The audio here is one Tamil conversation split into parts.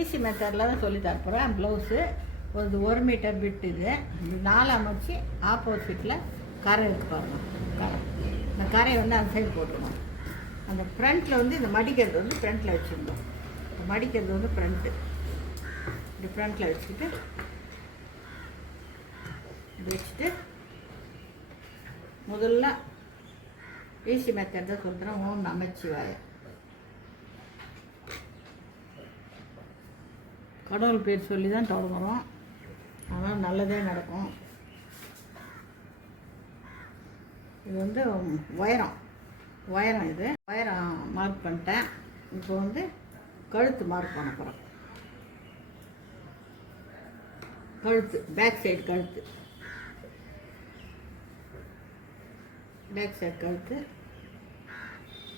ஈஸி மெத்தடில் தான் சொல்லி தரப்போகிறேன். ப்ளவுஸு ஒரு 1 மீட்டர் பிட் இது 4 அமைச்சு ஆப்போசிட்டில் கரை இருக்கு பாருங்கள். கரை இந்த கரையை வந்து அந்த சைடு போட்டுக்கணும். அந்த ஃப்ரண்ட்டில் வந்து இந்த மடிக்கிறது வந்து ஃப்ரண்ட்டில் வச்சுருந்தோம். மடிக்கிறது வந்து ஃப்ரண்ட்டு இப்படி ஃப்ரண்ட்டில் வச்சுக்கிட்டு இப்படி வச்சுட்டு முதல்ல ஈஸி மெத்தட் தான் சொல்கிறேன். ஓம் நமச்சிவாய. கடவுள் பேர் சொல்லி தான் தொடங்குறோம். அதனால் நல்லதே நடக்கும். இது வந்து உயரம் இது உயரம் மார்க் பண்ணிட்டேன். இப்போ வந்து கழுத்து மார்க் பண்ண போகிறோம். கழுத்து பேக் சைடு கழுத்து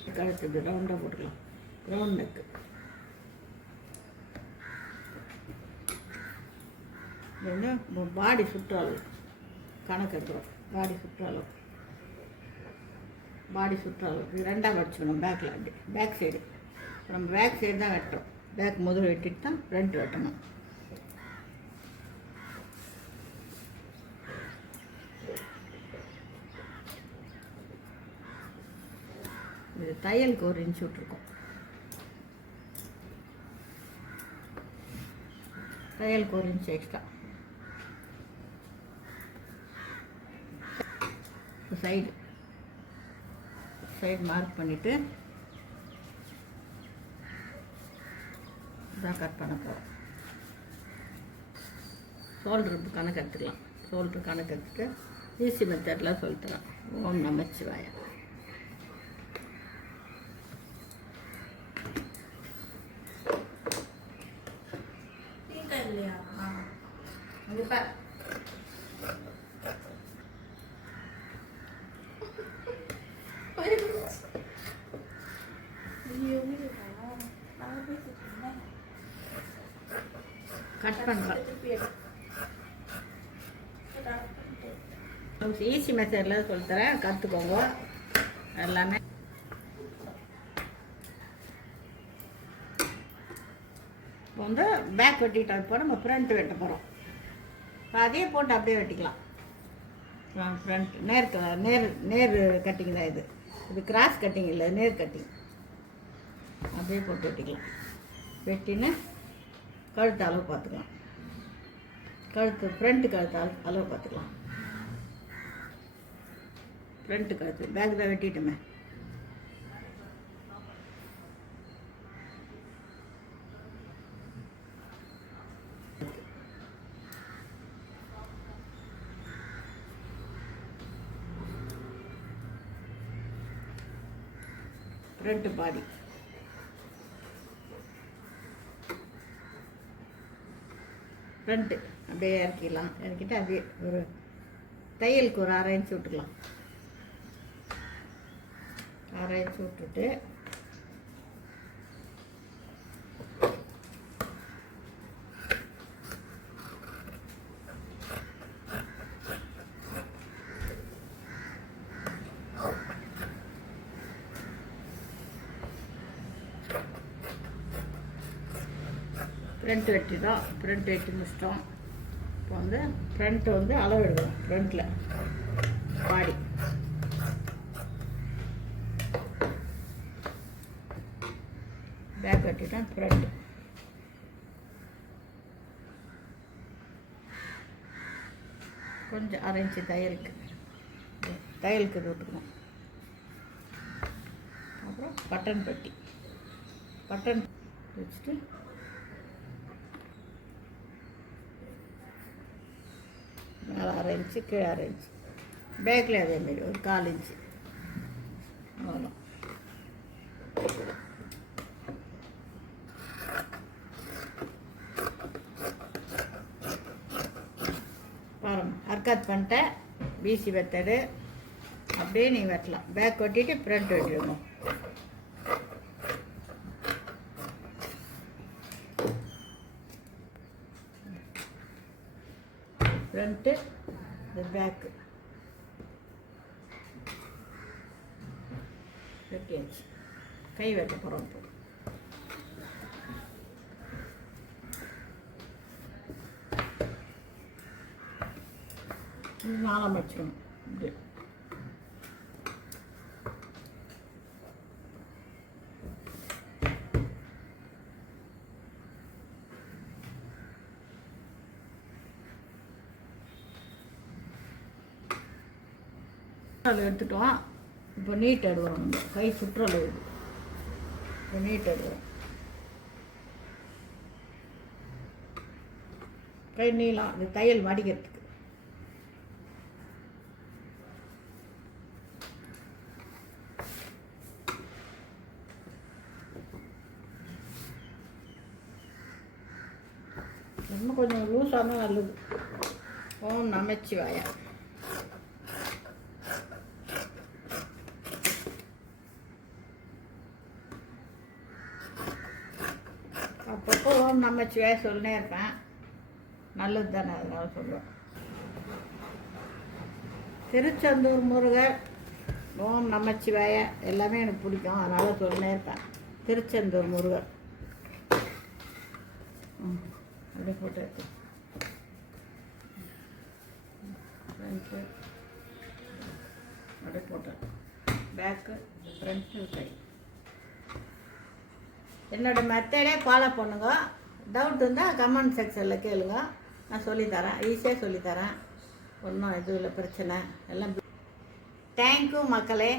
இப்படி ரவுண்டாக போட்டுக்கலாம். ரவுண்ட் நெக்கு இது வந்து பாடி சுற்றளவு கணக்கு எடுக்கிறோம். பாடி சுற்றளவு இது ரெண்டாக வச்சுக்கணும். பேக்கில் அப்படி பேக் சைடு நம்ம பேக் சைடு தான் வெட்டுறோம். பேக் முதல் வெட்டிட்டு தான் ஃப்ரண்ட் வெட்டணும். இது தையலுக்கு 1 இன்ச் விட்ருக்கோம். தையலுக்கு 1 இன்ச் எக்ஸ்ட்ரா. சைடு மார்க் பண்ணிவிட்டு இதான் கட் பண்ண போகிறோம். ஷோல்டருக்கு கணக்கு எடுத்துக்கலாம். ஷோல்டரு கணக்கு எடுத்துட்டு ஈஸி மெத்தட்லாம் சொல்லித்தரேன். ஓம் நமச்சிவாய. கட் பண்ணுறேன். ஈஸி மெத்தடில் சொல்லித்தரேன், கற்றுக்கோங்க எல்லாமே. இப்போ வந்து பேக் வெட்டிட்டு இப்போ நம்ம ஃப்ரண்ட் வெட்ட போகிறோம். இப்போ அதையே போட்டு அப்படியே வெட்டிக்கலாம். ஃப்ரண்ட் நேர் கட்டிங் தான் இது. இது கிராஸ் கட்டிங் இல்லை, நேர் கட்டிங். அப்படியே போட்டு வெட்டிக்கலாம். வெட்டின்னு கழுத்து அளவு பார்த்துக்கலாம். ஃப்ரண்ட்டு கழுத்து அளவு பார்த்துக்கலாம். ஃப்ரண்ட்டு கழுத்து பேக் தான் வெட்டிட்டோமே. ஃப்ரண்ட்டு பாடி ஃப்ரண்ட்டு அப்படியே இறக்கிடலாம். இறக்கிட்டு அப்படியே ஒரு தையலுக்கு ஒரு 1/2 இன்ச் விட்டுக்கலாம். 1/2 இன்ச் விட்டுட்டு ஃப்ரண்ட் வெட்டிட்டோம். ஃப்ரண்ட் வெட்டி முடிச்சிட்டோம். இப்போ வந்து ஃப்ரண்ட்டு வந்து அளவு எடுக்கணும். ஃப்ரண்ட்டில் பாடி பேக் வெட்டிட்டோம். ஃப்ரண்ட் கொஞ்சம் 1/2 இன்ச்சு தையலுக்கு இது விட்டுக்கணும். அப்புறம் பட்டன் வச்சுட்டு மேலே 1/2 இன்ச்சு, கீழே 1/2 இன்ச்சு. பேக்கில் அதேமாரி ஒரு 1/4 இன்ச்சு வரும். பாருங்கள், ஹர்கத் பண்ணிட்டேன். பிசி மெத்தடு அப்படியே நீங்கள் வெட்டலாம். பேக் வெட்டிட்டு ஃப்ரண்ட் வெட்டிடணும். ஃப்ரண்ட்டு இந்த பேக்கு வெட்டியாச்சு. கை வெட்ட போகிறோம். இப்போ நாளாக வச்சுக்கணும் இப்படி. அதில் எடுத்துட்டோம். இப்போ நீட் எடுக்கிறோம். நம்ம கை சுற்றல் வருது. இப்போ நீட் எடுக்கிறோம். கை நீளம் அது தையல் மடிக்கிறதுக்கு. இன்னும் கொஞ்சம் லூஸாக தான் நல்லது. ஓம் நமச்சிவாயா. அப்பப்போ ஓம் நமச்சிவாயா சொல்லினே இருப்பேன். நல்லது தானே, அதனால சொல்லுவேன். திருச்செந்தூர் முருகர், ஓம் நமச்சிவாய எல்லாமே எனக்கு பிடிக்கும், அதனால் சொல்லினே இருப்பேன். திருச்செந்தூர் முருகர் அப்படியே போட்டு இருக்கு. ஃப்ரண்ட்டு அப்படியே போட்டேன். பேக்கு ஃப்ரண்ட்டு கை. என்னோடய மெத்தடே ஃபாலோ பண்ணுங்க. டவுட் இருந்தால் கமெண்ட் செக்ஷனில் கேளுங்க, நான் சொல்லித்தரேன். ஈஸியாக சொல்லித்தரேன். ஒன்றும் எதுவும் இல்லை பிரச்சனை எல்லாம். தேங்க்யூ மக்களே.